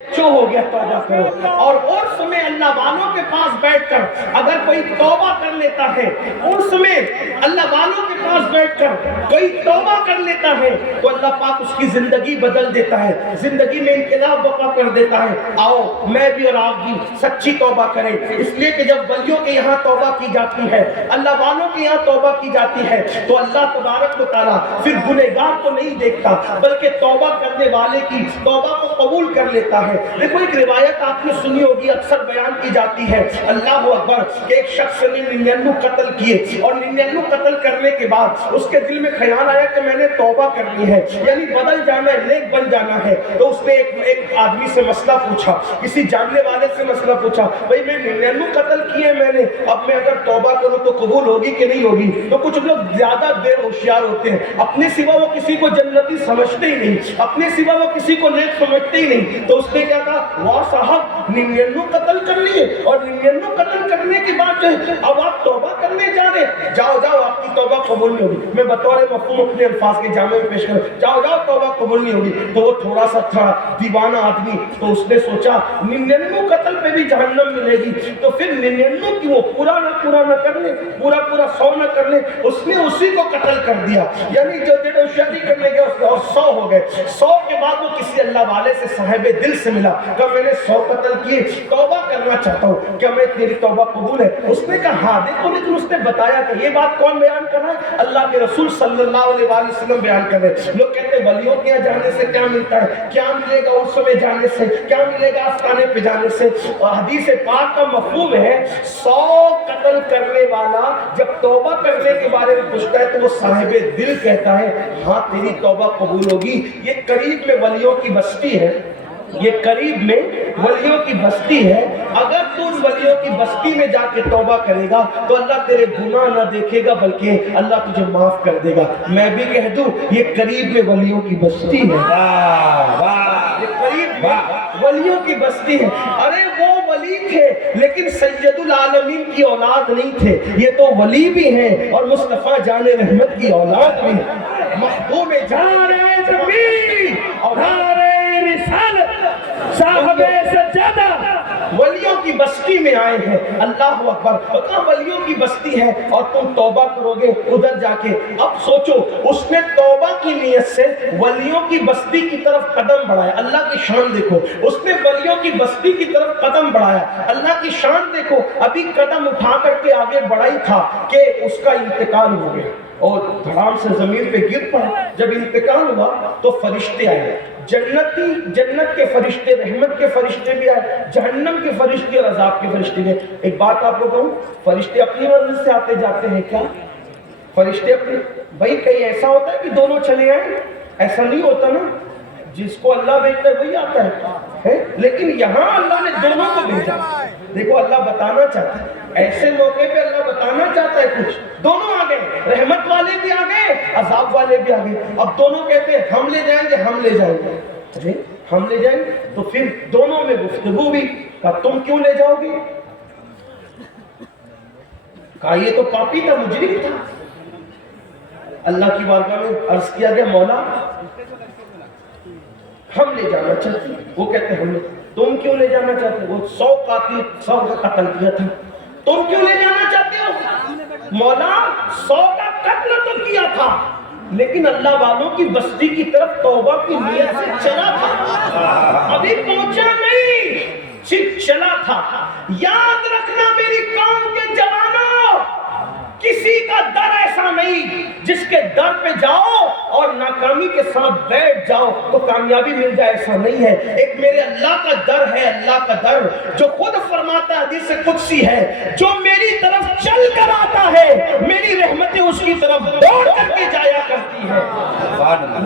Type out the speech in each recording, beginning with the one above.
جو ہو گیا توبہ کرو. اور عرس میں اللہ والوں کے پاس بیٹھ کر اگر کوئی توبہ کر لیتا ہے، عرس میں اللہ والوں کے پاس بیٹھ کر کوئی توبہ کر لیتا ہے تو اللہ پاک اس کی زندگی بدل دیتا ہے، زندگی میں انقلاب برپا کر دیتا ہے. آؤ میں بھی اور آپ بھی سچی توبہ کریں، اس لیے کہ جب ولیوں کے یہاں توبہ کی جاتی ہے، اللہ والوں کے یہاں توبہ کی جاتی ہے تو اللہ تبارک و تعالیٰ پھر گنہگار کو نہیں دیکھتا بلکہ توبہ کرنے والے کی توبہ کو قبول کر لیتا ہے. دیکھو ایک روایت آپ نے سنی ہوگی، اکثر بیان کی جاتی ہے، اللہ اکبر، کہ ایک شخص نے 99 قتل کیے اور 99 قتل کرنے کے بعد اس کے دل میں خیال آیا کہ میں نے توبہ کرنی ہے، یعنی بدل جانا ہے، نیک بن جانا ہے. تو اس نے ایک آدمی سے مسئلہ پوچھا، کسی جاننے والے سے مسئلہ پوچھا، بھائی میں 99 قتل کیے میں نے، اب میں اگر توبہ کروں تو قبول ہوگی کہ نہیں ہوگی؟ تو کچھ لوگ زیادہ دیر ہوشیار ہوتے ہیں، اپنے سوا وہ کسی کو جنتی سمجھتے ہی نہیں، اپنے سوا وہ کسی کو نیک سمجھتے ہی نہیں. تو اس نے کیا کہا، واہ صاحب 99 قتل کر لیے اور 99 قتل کرنے کے بعد جو ہے اب آپ توبہ کرنے جا رہے ہیں، جاؤ جاؤ آپ کی توبہ قبول نہیں ہوگی. میں بطور مفہوم اپنے الفاظ کے جامع میں پیش کروں، جاؤ جاؤ توبہ قبول نہیں ہوگی. تو وہ تھوڑا سا تھا دیوانہ آدمی، تو اس نے سوچا 99 قتل پہ بھی جہنم ملے گی تو پھر 99 کیوں پورا نہ کر لے، پورا 100 نہ کر لے. اس نے اسی کو قتل کر دیا، یعنی جو شادی کرنے گیا اس اور 100 ہو گئے. 100 کے بعد وہ کسی اللہ والے سے صاحب دل سے ملا، کہا میں نے 100 قتل کیے، توبہ کرنا چاہتا ہوں، کیا میں تیری توبہ قبول ہے؟ اس نے کہا ہاں. دیکھو لیکن اس نے بتایا کہ یہ بات کون بیان کر رہا ہے؟ اللہ کے رسول صلی اللہ علیہ وسلم بیان کر رہے ہیں. لوگ کہتے ہیں ولیوں کے یہاں جانے سے کیا ملتا ہے، کیا ملے گا عرس میں جانے سے، کیا ملے گا آستانے پہ جانے سے؟ اور حدیث پاک کا مفہوم ہے 100 قتل کرنے والا جب توبہ کرنے کے بارے میں پوچھتا ہے تو وہ صاحب دل کہتا ہے ہاں تیری توبہ قبول ہوگی. یہ قریب میں ولیوں کی بستی ہے، یہ قریب میں ولیوں کی بستی ہے. اگر تو ان ولیوں کی بستی میں جا کے توبہ کرے گا تو اللہ تیرے گناہ نہ دیکھے گا بلکہ اللہ تجھے معاف کر دے گا. میں بھی کہہ دوں یہ قریب میں ولیوں کی بستی ہے، یہ قریب میں ولیوں کی بستی ہے. ارے وہ ولی تھے لیکن سید العالمین کی اولاد نہیں تھے، یہ تو ولی بھی ہیں اور مصطفیٰ جان رحمت کی اولاد بھی ہیں. محبوب جان زمین اور صاحب سجادہ ولیوں کی بستی میں آئے ہیں. اللہ اکبر. کہاں ولیوں کی بستی ہے اور تم توبہ کرو گے ادھر جا کے. اب سوچو اس نے توبہ کی نیت سے ولیوں کی بستی کی طرف قدم بڑھایا. اللہ کی شان دیکھو، اس نے ولیوں کی بستی کی طرف قدم بڑھایا. اللہ کی شان دیکھو، ابھی قدم اٹھا کر کے آگے بڑھائی تھا کہ اس کا انتقال ہو گیا اور دھڑام سے زمین پہ گر پڑا. جب انتقال ہوا تو فرشتے آئے، جنت کے فرشتے، رحمت کے فرشتے بھی آئے، جہنم کے فرشتے اور عذاب کے فرشتے بھی. ایک بات آپ کو کہوں، فرشتے اپنی مرضی سے آتے جاتے ہیں کیا؟ فرشتے اپنی، بھائی کہیں ایسا ہوتا ہے کہ دونوں چلے آئیں؟ ایسا نہیں ہوتا نا، جس کو اللہ بھیجتا ہے وہی آتا ہے. لیکن یہاں اللہ نے دونوں کو بھیجا. دیکھو اللہ بتانا چاہتا ہے، ایسے موقع پہ اللہ بتانا چاہتا ہے کچھ. دونوں آ گئے، رحمت والے بھی آ گئے، عذاب والے بھی آ گئے. اب دونوں کہتے ہیں ہم لے جائیں گے، ہم لے جائیں گے. ارے ہم لے جائیں گے تو پھر دونوں میں گفتگو ہوئی. کہا تم کیوں لے جاؤ گے؟ کہا یہ تو پاپی تھا، مجرم تھا. اللہ کی بارگاہ میں عرض کیا گیا مولا ہم لے جانا چاہتے ہیں. وہ کہتے ہیں ہم لے. تم کیوں لے جانا چاہتے ہو؟ وہ 100 قاتل 100 کا قتل کیا تھا، تم کیوں لے جانا چاہتے ہو؟ مولا 100 کا قتل تو کیا تھا لیکن اللہ والوں کی بستی کی طرف توبہ کی نیت سے چلا تھا، ابھی پہنچا نہیں، صرف چلا تھا. یاد رکھنا میری قوم کے جوانوں، کسی کا در ایسا نہیں جس کے در پہ جاؤ اور ناکامی کے ساتھ بیٹھ جاؤ تو کامیابی مل جائے، ایسا نہیں ہے. ایک میرے اللہ کا در ہے، اللہ کا در جو خود فرماتا ہے، حدیث قدسی ہے، جو میری طرف چل کر آتا ہے میری رحمتیں اس کی طرف دوڑ کر کے جایا کرتی ہے.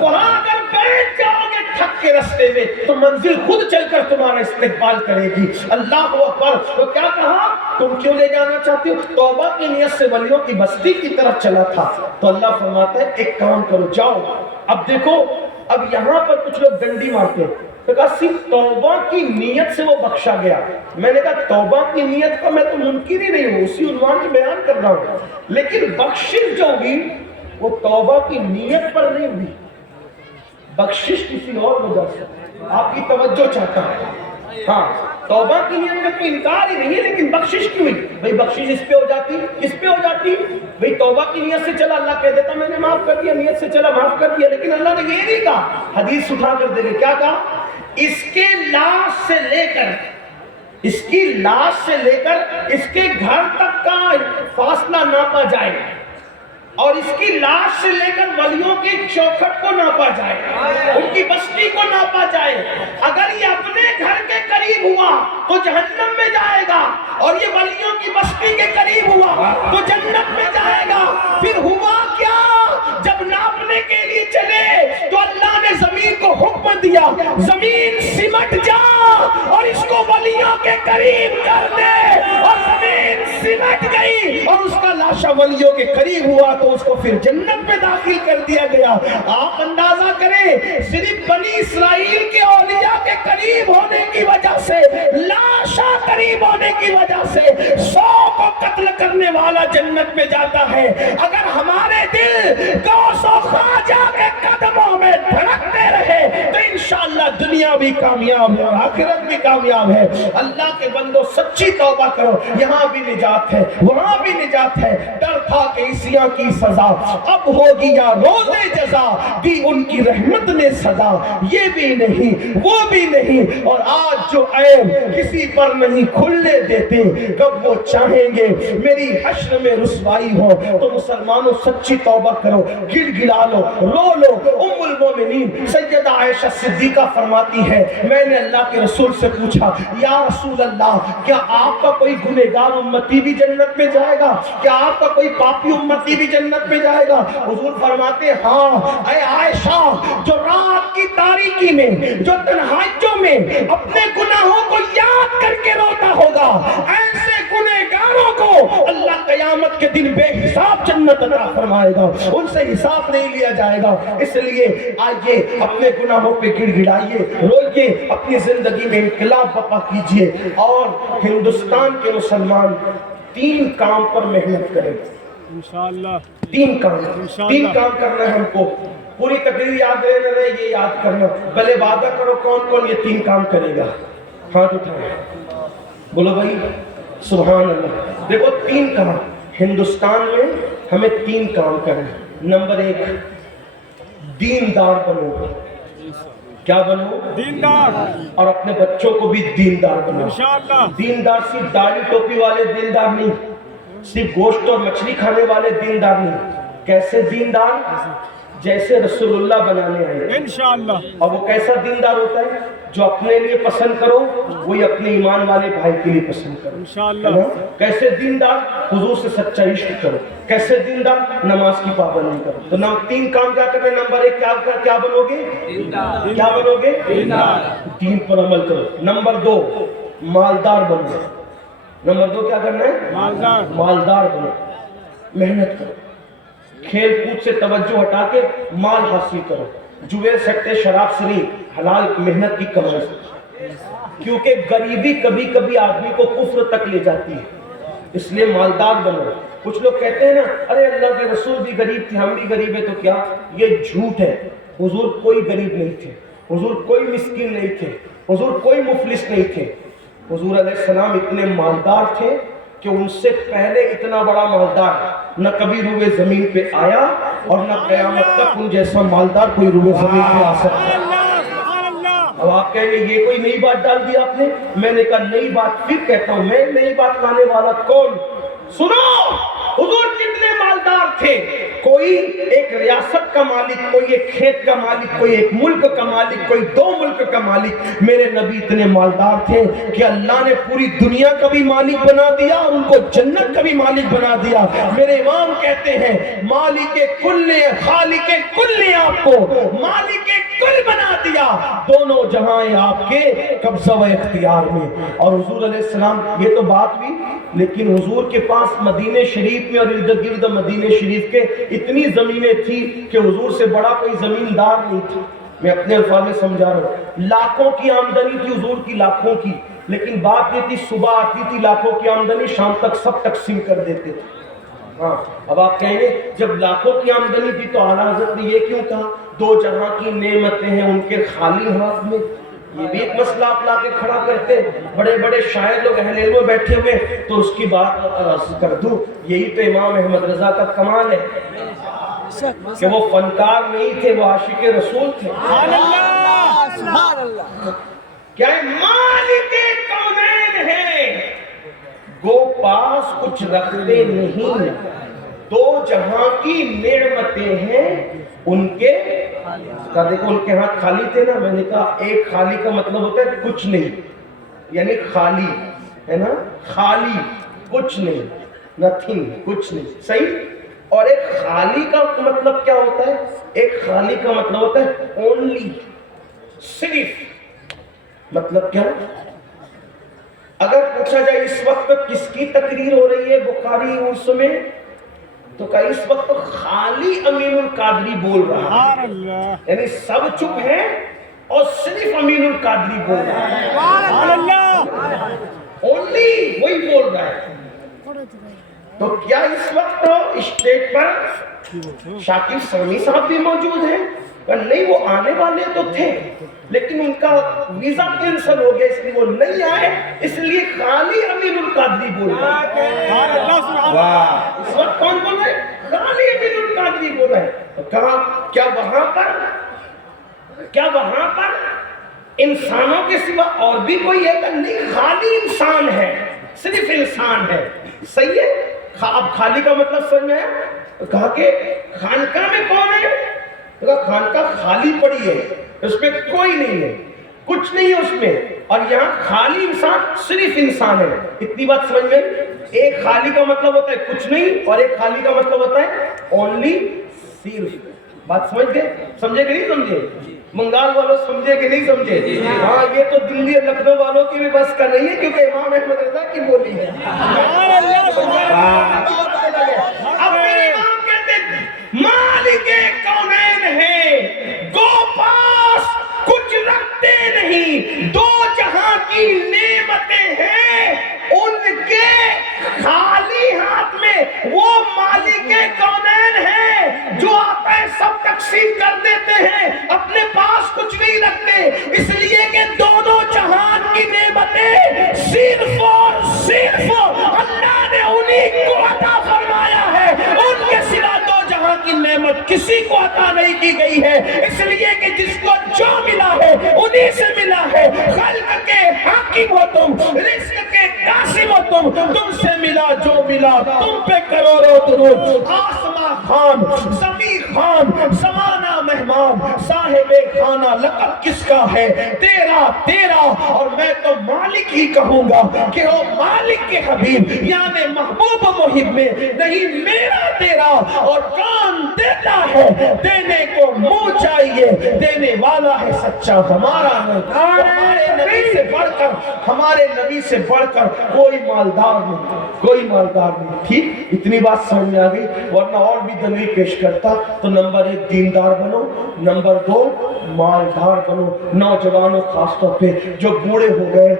وہاں اگر بیٹھ جاؤ گے تھک کے رستے میں تو منزل خود چل کر تمہارا استقبال کرے گی. اللہ اکبر. تو کیا کہا تم کیوں لے جانا چاہتے ہو؟ توبہ کی نیت سے ولیوں کی بستی کی طرف چلا تھا. تو اللہ فرماتا ہے ایک کام کرو، جاؤ. اب دیکھو اب یہاں پر کچھ لوگ ڈنڈی مارتے ہیں. تو کہا صرف توبہ کی نیت سے وہ بخشا گیا. میں نے کہا توبہ کی نیت کا میں تو منکر ہی نہیں ہوں، اسی عنوان سے بیان کر رہا ہوں. لیکن بخشش جو ہوئی وہ توبہ کی نیت پر نہیں ہوئی، بخشش کسی اور وجہ سے. آپ کی توجہ چاہتا ہے. ہاں توبہ کی نیت کا کوئی انکار ہی نہیں ہے, لیکن بخشش کیوں ہوئی بھئی؟ بخشش اس پہ ہو جاتی, کس پہ ہو جاتی بھئی؟ توبہ کی نیت سے چلا, اللہ کہہ دیتا میں نے معاف کر دیا, نیت سے چلا معاف کر دیا. لیکن اللہ نے یہ نہیں کہا, حدیث اٹھا کر دے گے, کیا کہا؟ اس کے لاش سے لے کر, اس کی لاش سے لے کر اس کے گھر تک کا فاصلہ ناپا جائے, اور اس کی لاش سے لے کر ولیوں کی چوکھٹ کو ناپا جائے, ان کی بستی کو ناپا جائے. اگر یہ اپنے گھر کے قریب ہوا تو جہنم میں جائے گا, اور یہ ولیوں کی بستی کے قریب ہوا تو جنت میں جائے گا. پھر ہوا کیا؟ جب ناپنے کے لیے چلے تو اللہ نے زمین کو حکم دیا, زمین سمٹ جا اور اس کو ولیوں کے قریب کر دے, اور زمین سمٹ گئی اور اس کا لاشا ولیوں کے قریب ہوا تو اس کو پھر جنت میں داخل کر دیا گیا. آپ اندازہ کریں, صرف بنی اسرائیل کے اولیاء کے قریب ہونے کی وجہ سے, لاشا قریب ہونے کی وجہ سے 100 کو قتل کرنے والا جنت میں جاتا ہے. اگر ہمارے دل غوث و خواجہ کے قدموں میں دھڑکتے رہے تو انشاءاللہ دنیا بھی کامیاب ہے اور آخرت بھی کامیاب ہے. اللہ کے بندو سچی توبہ کرو, یہاں بھی نجات ہے, وہاں بھی نجات ہے. ڈر تھا کہ عیسیٰ کی سزا اب ہوگی یا روزے جزا, دی ان کی رحمت نے سزا, یہ بھی نہیں وہ بھی نہیں, اور آج جو عیب کسی پر نہیں کھلنے دیتے, کب وہ چاہیں گے میری حشر میں رسوائی ہو. تو مسلمانوں سچی توبہ کرو, گڑ گڑا لو, رو لو. ام المومنین سیدہ عائشہ صدیقہ فرماتی ہے, میں نے اللہ کے رسول سے پوچھا, یا رسول اللہ کیا آپ کا کوئی گنہگار امتی بھی جنت میں جائے گا؟ کیا آپ کا کوئی پاپی امتی بھی جنت میں جائے گا؟ حضور فرماتے ہاں اے عائشہ, جو رات کی تاریکی میں, جو تنہائیوں میں اپنے گناہوں کو یاد کر کے روتا ہوگا, ایسے گنہگاروں کو اللہ قیامت کے دن بے حساب جنت عطا فرمائے گا, ان سے حساب نہیں لیا جائے گا. اس لیے آئیے اپنے گناہوں پہ گڑ گڑائیے, روئیے, اپنی زندگی میں انقلاب برپا کیجئے. اور ہندوستان کے مسلمان 3 کام پر محنت کریں انشاءاللہ. 3 کام کرنا ہے ہم کو. پوری تقریر یاد رہے, یہ یاد کرنا. پہلے وعدہ کرو کون کون یہ 3 کام کرے گا, ہاتھ اٹھائیں, بولو بھائی سبحان اللہ. دیکھو 3 کام ہندوستان میں ہمیں 3 کام کرنا. نمبر 1, دیندار بنو. کیا بنو؟ دیندار. اور اپنے بچوں کو بھی دیندار بنو انشاءاللہ. دیندار صرف داڑھی ٹوپی والے دیندار نہیں, صرف گوشت اور مچھلی کھانے والے دیندار نہیں. کیسے دیندار؟ جیسے رسول اللہ بنانے آئے انشاءاللہ. اور وہ کیسا دیندار ہوتا ہے؟ جو اپنے لیے پسند کرو وہی اپنے ایمان والے بھائی کے لیے پسند کرو انشاءاللہ. کیسے دیندار؟ حضور سے سچا عشق کرو. کیسے دیندار؟ نماز کی پابندی کرو. تو 3 کام کیا کرنے؟ نمبر 1 کیا بنو گے؟ دیندار. کیا بنو گے؟ دیندار. دین پر عمل کرو. نمبر 2 مالدار بنو. نمبر 2 کیا کرنا ہے؟ مالدار بنو. محنت کرو, کھیل کود سے توجہ ہٹا کے مال حاصل کرو. جوئے سٹے شراب سے نہیں, حلال محنت کی کمائی سے. کیونکہ غریبی کبھی کبھی آدمی کو کفر تک لے جاتی ہے, اس لیے مالدار بنو. کچھ لوگ کہتے ہیں نا, ارے اللہ کے رسول بھی غریب تھے, ہم بھی غریب ہیں, تو کیا؟ یہ جھوٹ ہے. حضور کوئی غریب نہیں تھے, حضور کوئی مسکین نہیں تھے, حضور کوئی مفلس نہیں تھے. حضور علیہ السلام اتنے مالدار تھے کہ ان سے پہلے اتنا بڑا مالدار نہ کبھی روئے زمین پہ آیا, اور نہ قیامت تک ان جیسا مالدار کوئی روئے زمین پہ آ سکتا. اب آپ کہیں گے یہ کوئی نئی بات ڈال دی آپ نے. میں نے کہا نئی بات پھر کہتا ہوں, میں نئی بات لانے والا کون؟ سنو, حضور کتنے مالدار تھے. کوئی ایک ریاست کا مالک, کوئی ایک کھیت کا مالک, کوئی ایک ملک کا مالک, کوئی 2 ملک کا مالک. میرے نبی اتنے مالدار تھے کہ اللہ نے پوری دنیا کا بھی مالک بنا دیا اور ان کو جنت کا بھی مالک بنا دیا. میرے امام کہتے ہیں مالک کل نے خالق کل نے آپ کو مالک کل بنا دیا, دونوں جہاں آپ کے قبضہ و اختیار میں. اور حضور علیہ السلام, یہ تو بات بھی, لیکن حضور کے پاس مدینہ شریف میں اور ارد گرد مدینہ شریف کے اتنی زمینیں تھی کہ حضور سے بڑا کوئی زمیندار نہیں تھا. میں اپنے الفاظ میں سمجھا رہا ہوں. لاکھوں کی آمدنی تھی حضور کی, لاکھوں کی, لیکن بات یہ تھی صبح آتی تھی لاکھوں کی آمدنی, شام تک سب تقسیم کر دیتے تھے. ہاں, اب آپ کہیں گے جب لاکھوں کی آمدنی تھی تو اعلیٰ حضرت نے یہ کیوں کہا 2 جہاں کی نعمتیں ہیں ان کے خالی ہاتھ میں؟ یہ بھی ایک مسئلہ آپ لا کے کھڑا کرتے ہیں. بڑے بڑے شاعر لوگ اہل علم بیٹھے ہوئے تو اس کی بات کر دوں. یہی تو امام احمد رضا کا کمال ہے کہ وہ فنکار نہیں تھے، وہ عاشق رسول تھے. سبحان اللہ. کیا مالک کونین ہے، گو پاس کچھ رکھتے نہیں، دو جہاں کی نعمتیں ہیں ان کے. دیکھو ان کے ہاتھ خالی تھے نا، میں نے کہا ایک خالی کا مطلب ہوتا ہے کچھ نہیں، یعنی خالی ہے نا، خالی کچھ نہیں، نتھنگ کچھ نہیں، صحیح. اور ایک خالی کا مطلب کیا ہوتا ہے؟ ایک خالی کا مطلب ہوتا ہے اونلی، صرف. مطلب کیا؟ اگر پوچھا جائے اس وقت کس کی تقریر ہو رہی ہے بخاری عرس میں، تو کہ اس وقت خالی امین القادری بول رہا ہے، یعنی سب چپ ہیں اور صرف امین القادری بول رہا ہے، اونلی وہی بول رہا ہے. تو کیا اس وقت اسٹیج پر شاکر سرمی صاحب بھی موجود ہیں؟ پر نہیں، وہ آنے والے تو تھے لیکن ان کا ویزا کینسل ہو گیا، اس لیے وہ نہیں آئے، اس لیے خالی امین القادری بول رہا ہے. واہ، اس وقت کون بول رہے ہیں؟ خالی امین القادری بول رہے ہیں. تو کہا کیا وہاں پر انسانوں کے سوا اور بھی کوئی ہے؟ کہ نہیں، خالی انسان ہے، صرف انسان ہے. صحیح ہے. اب خالی کا مطلب سمجھ میں آیا؟ کہا کہ خانقاہ میں کون ہے؟ کہا خانقاہ خالی پڑی ہے، اس میں کوئی نہیں ہے، کچھ نہیں ہے اس میں. اور یہاں خالی انسان، صرف انسان ہے. اتنی بات سمجھ میں؟ ایک خالی کا مطلب ہوتا ہے کچھ نہیں، اور ایک خالی کا مطلب ہوتا ہے اونلی، صرف. بات سمجھ گئے؟ سمجھے کہ نہیں سمجھے؟ بنگال والوں سمجھے کہ نہیں سمجھے؟ ہاں، یہ تو دلی اور لکھنؤ والوں کی بھی بس کا نہیں ہے، کیونکہ امام احمد رضا کی بولی ہے. اب میرے امام کہتے ہیں مالک کونین ہے، گو پاس کچھ رکھتے نہیں، دو جہاں کی نعمتیں ہیں ان کے خالی ہاتھ میں. وہ مالک کونین ہے جو آتا ہے سب تقسیم کر دیتے ہیں، اپنے پاس کچھ نہیں رکھتے، اس لیے کہ دونوں جہان کی نعمتیں صرف اور صرف اللہ نے انہیں کو عطا فرمایا ہے. ان کے سوا دو جہاں کی نعمت کسی کو عطا نہیں کی گئی ہے، اس لیے کہ جس کو جو ملا ہے انہی سے ملا ہے. خلق کے حاکم ہو تم، رزق کے قاسم ہو تم سے ملا جو ملا تم پہ کروڑوں درود. آسماں خان، زمین خان، زمانہ مہمان، صاحب خانہ لقب کس کا ہے؟ تیرا. اور میں تو مالک ہی کہوں گا کہ وہ مالک کے حبیب یعنی محبوب محب میں نہیں، میرا تیرا. اور کون دیتا ہے؟ دینے کو منہ چاہیے، دینے والا ہے سچا ہمارا نہیں. ہمارے نبی سے بڑھ کر کوئی مالدار نہیں. ٹھیک، اتنی بات سمجھ میں آ گئی. ورنہ اور بھی دلیل پیش کرتا تو نمبر 1 دیندار بنو، نمبر 2 مالدار بنو. نوجوانوں خاص طور پہ جو بوڑھے ہو گئے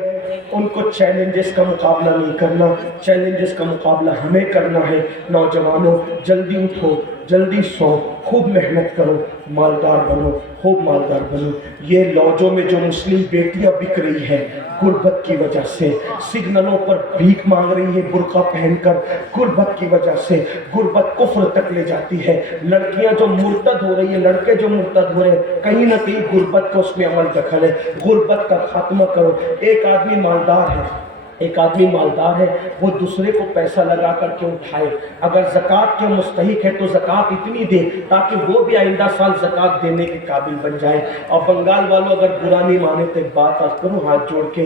ان کو چیلنجز کا مقابلہ نہیں کرنا، چیلنجز کا مقابلہ ہمیں کرنا ہے. نوجوانوں جلدی اٹھو، جلدی سو، خوب محنت کرو، مالدار بنو، خوب مالدار بنو. یہ لوجوں میں جو مسلم بیٹیاں بک رہی ہیں غربت کی وجہ سے، سگنلوں پر بھیک مانگ رہی ہے برقع پہن کر غربت کی وجہ سے، غربت کفر تک لے جاتی ہے. لڑکیاں جو مرتد ہو رہی ہیں، لڑکے جو مرتد ہو رہے ہیں، کہیں نہ کہیں غربت کا اس میں عمل دخل ہے. غربت کا خاتمہ کرو. ایک آدمی مالدار ہے، وہ دوسرے کو پیسہ لگا کر کے اٹھائے. اگر زکوٰۃ کے مستحق ہے تو زکوٰۃ اتنی دے تاکہ وہ بھی آئندہ سال زکوٰۃ دینے کے قابل بن جائے. اور بنگال والوں اگر برا نہیں مانے تو ایک بات آج کروں ہاتھ جوڑ کے،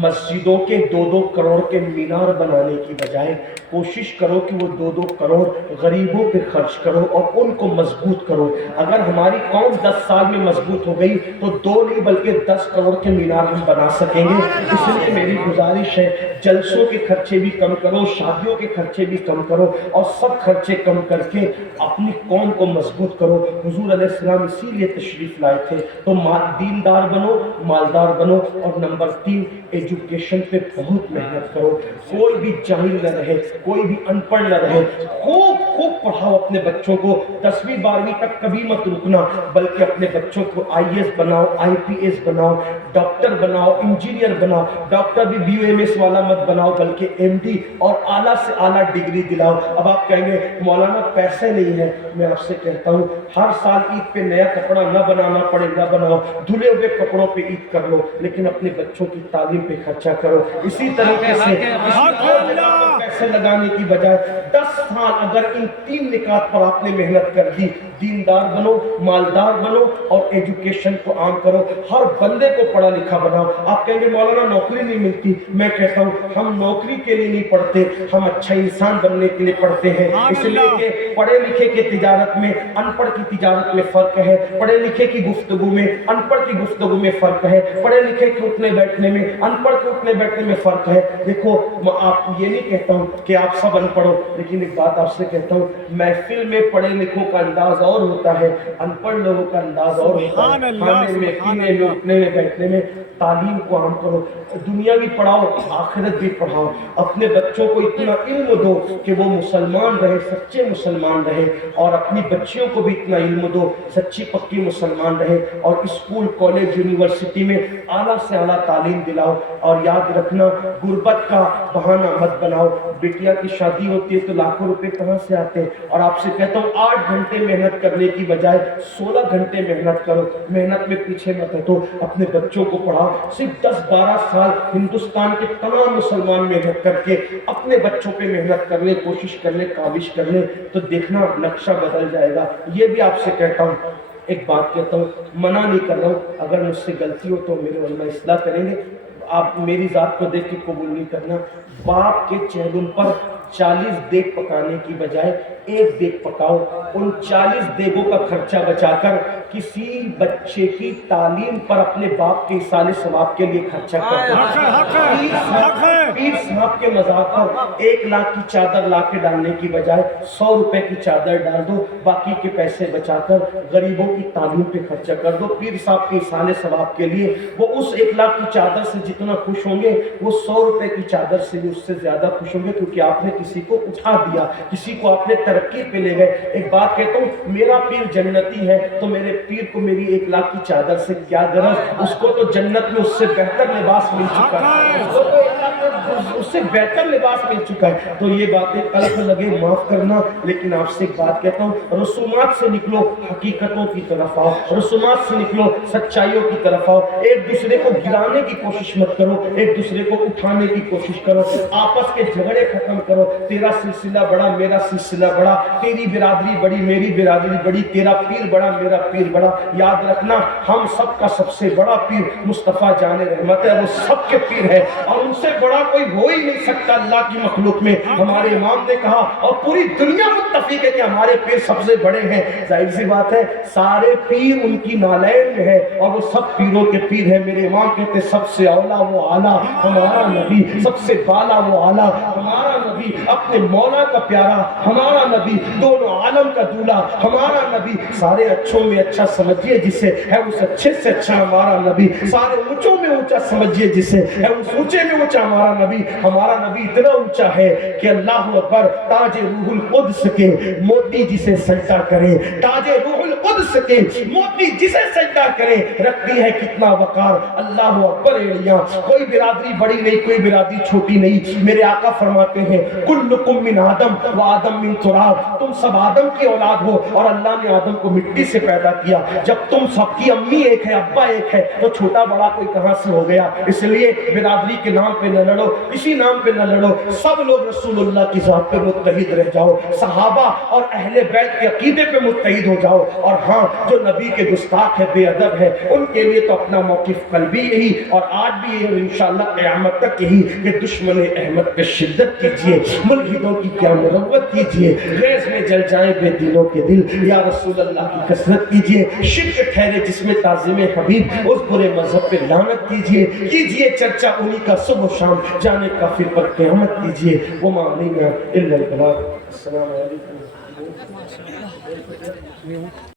مسجدوں کے 2-2 کروڑ کے مینار بنانے کی بجائے کوشش کرو کہ وہ 2-2 کروڑ غریبوں پہ خرچ کرو اور ان کو مضبوط کرو. اگر ہماری قوم 10 سال میں مضبوط ہو گئی تو 2 نہیں بلکہ 10 کروڑ کے مینار ہم بنا سکیں گے. اس لیے میری گزارش ہے جلسوں کے خرچے بھی کم کرو، شادیوں کے خرچے بھی کم کرو، اور سب خرچے کم کر کے اپنی قوم کو مضبوط کرو. حضور علیہ السلام اسی لیے تشریف لائے تھے. تو دیندار بنو، مالدار بنو. اور نمبر 3 ایجوکیشن پہ بہت محنت کرو. کوئی بھی جاہل نہ رہے، کوئی بھی ان پڑھ نہ رہے. خوب خوب پڑھاؤ اپنے بچوں کو, 10ویں 12ویں تک کبھی مت رکنا, بلکہ اپنے بچوں کو IAS بناؤ, IPS بناؤ, ڈاکٹر بناؤ, انجینئر بناؤ. ڈاکٹر بھی BUMS والا مت بناؤ بلکہ MD اور اعلیٰ سے اعلیٰ ڈگری دلاؤ. اب آپ کہیں گے مولانا پیسے نہیں ہے, میں آپ سے کہتا ہوں ہر سال عید پہ نیا کپڑا نہ بنانا پڑے, نہ بناؤ, دھلے ہوئے کپڑوں پہ عید کر لو, لیکن اپنے بچوں کی تعلیم پہ خرچہ کرو. اسی طریقے سے پیسے لگانے کی بجائے 10 سال اگر ان 3 نکات پر آپ نے محنت کر دی, دیندار بنو, مالدار بنو اور ایجوکیشن کو عام کرو, ہر بندے کو پڑھا لکھا بناؤ. آپ کہیں گے مولانا نوکری نہیں ملتی, میں کہتا ہوں ہم نوکری کے لیے نہیں پڑھتے, ہم اچھا انسان بننے کے لیے پڑھتے ہیں. اس لیے کہ پڑھے لکھے کے تجارت میں ان پڑھ کی تجارت میں فرق ہے, پڑھے لکھے کی گفتگو میں ان پڑھ کی گفتگو میں فرق ہے, پڑھے لکھے کے اٹھنے بیٹھنے میں ان پڑھ کے اٹھنے بیٹھنے میں فرق ہے. دیکھو آپ یہ نہیں کہتا ہوں کہ آپ سب ان پڑھو, لیکن ایک بات آپ سے کہتا ہوں, محفل میں پڑھے لکھوں کا انداز اور ہوتا ہے, ان پڑھ لوگوں کا انداز اور ہوتا ہے. کھانے میں, پینے میں, اٹھنے میں, بیٹھنے میں. تعلیم کو عام کرو, دنیا بھی پڑھاؤ, آخرت بھی پڑھاؤ. اپنے بچوں کو اتنا علم دو کہ وہ مسلمان رہے, سچے مسلمان رہے, اور اپنی بچیوں کو بھی اتنا علم دو سچی پکی مسلمان رہے, اور اسکول, کالج, یونیورسٹی میں اعلیٰ سے اعلیٰ تعلیم دلاؤ. اور یاد رکھنا غربت کا بہانہ مت بناؤ. بیٹیا کی شادی ہوتی ہے تو لاکھوں روپے کہاں سے آتے ہیں, اور آپ سے کہتا ہوں 8 گھنٹے محنت کرنے کی بجائے 16 گھنٹے محنت کرو. محنت میں پیچھے مت ہٹو, اپنے بچوں کو پڑھاؤ. صرف 10-12 سال ہندوستان کے تمام مسلمان محنت کر کے اپنے بچوں پہ محنت کرنے, کوشش کرنے, کاوش کرنے, تو دیکھنا نقشہ بدل جائے گا. یہ بھی آپ سے کہتا ہوں, ایک بات کہتا ہوں, منع نہیں کر رہا ہوں, اگر مجھ سے غلطی ہو تو میرے علماء اصلاح کریں گے, آپ میری ذات کو دیکھ کے قبول نہیں کرنا. باپ کے چہلم پر 40 دیگ پکانے کی بجائے 1 دیگ پکاؤ. ان 40 دیگوں کا خرچہ بچا کر کسی بچے کی تعلیم پر اپنے باپ کے ایصال ثواب کے لیے خرچہ کر. پیر صاحب کے مزار پر 1 لاکھ کی چادر لا کے ڈالنے کی بجائے 100 روپے کی چادر ڈال دو, باقی کے پیسے بچا کر غریبوں کی تعلیم پہ خرچہ کر دو. پیر صاحب کے ایصال ثواب کے لیے وہ اس 1 لاکھ کی چادر سے جتنا خوش ہوں گے, وہ 100 روپے کی چادر سے بھی اس سے زیادہ خوش ہوں گے, کیونکہ آپ نے کسی کو اٹھا دیا, کسی کو آپ نے ترقی پہ لے گئے. ایک بات کہتا ہوں, میرا پیر جنتی ہے تو میرے پیر کو میری 1 لاکھ کی چادر سے کیا غرض, اس کو تو جنت میں اس سے بہتر لباس مل چکا ہے, اس کو تو 1 لاکھ اس سے بہتر لباس مل چکا ہے. تو یہ باتیں قلب لگے معاف کرنا, لیکن آپ سے ایک بات کہتا ہوں, رسومات سے نکلو, حقیقتوں کی طرف آؤ. رسومات سے نکلو, سچائیوں کی طرف آؤ. ایک دوسرے کو گرانے کی کوشش مت کرو, ایک دوسرے کو اٹھانے کی کوشش کرو. آپس کے جھگڑے ختم کرو. تیرا سلسلہ بڑا, میرا سلسلہ بڑا, تیری برادری بڑی, میری برادری بڑی, تیرا پیر بڑا, میرا پیر بڑا. یاد رکھنا ہم سب کا سب سے بڑا پیر مصطفیٰ جان رحمت ہے, وہ سب کے پیر ہے, اور ان سے بڑا کوئی ہو ہی نہیں سکتا اللہ کی مخلوق میں. ہمارے امام نے کہا, اور پوری دنیا متفق ہے کہ ہمارے پیر سب سے بڑے ہیں. ظاہر سی بات ہے, سارے پیر ان کی نالین میں ہے, اور وہ سب پیروں کے پیر ہیں. میرے امام کہتے سب سے اولا وہ اعلیٰ ہمارا نبی, سب سے بالا وہ اعلیٰ ہمارا نبی, اپنے مولا کا پیارا ہمارا نبی, دونوں عالم کا دولہا ہمارا نبی. سارے اچھوں میں اچھا سمجھیے جسے, ہے اس اچھے سے اچھا ہمارا نبی. سارے اونچوں میں اونچا سمجھیے جسے, ہے اس اونچے میں اونچا ہمارا نبی. ہمارا نبی اتنا اونچا ہے کہ اللہ اکبر, تاج روح القدس کے موتی جسے سجدہ کرے, تاج روح القدس کے موتی جسے سجدہ کرے, رکھتی ہے کتنا وقار. اللہ اکبر. ایڑیاں, کوئی برادری بڑی نہیں, کوئی برادری چھوٹی نہیں. میرے آقا فرماتے ہیں کلکم من آدم و آدم من تراب, تم سب آدم کی اولاد ہو, اور اللہ نے آدم کو مٹی سے پیدا کیا. جب تم سب کی امی ایک ہے, ابا ایک ہے, تو چھوٹا بڑا کوئی کہاں سے ہو گیا. اس لیے برادری کے نام پہ نہ لڑو, کسی نام پہ نہ لڑو. سب لوگ رسول اللہ کی ذات پہ متحد رہ جاؤ, صحابہ اور اہل بیت کے عقیدے پہ متحد ہو جاؤ. اور ہاں, جو نبی کے گستاخ ہے, بے ادب ہے, ان کے لیے تو اپنا موقف قلبی یہی, اور آج بھی یہ انشاءاللہ قیامت تک یہی کہ دشمن احمد پہ شدت کیجئے, ملحدوں کی کیا مروت کیجئے, غیظ میں جل جائیں بے دلوں کے دل, یا رسول اللہ کی کثرت کیجئے. شرک ٹھہرے جس میں تعظیم حبیب, اس برے مذہب پہ لعنت کیجئے چرچا انہی کا صبح و شام, جانے کافر پر قیامت کیجئے. وما علینا الا البلاغ. السلام علیکم.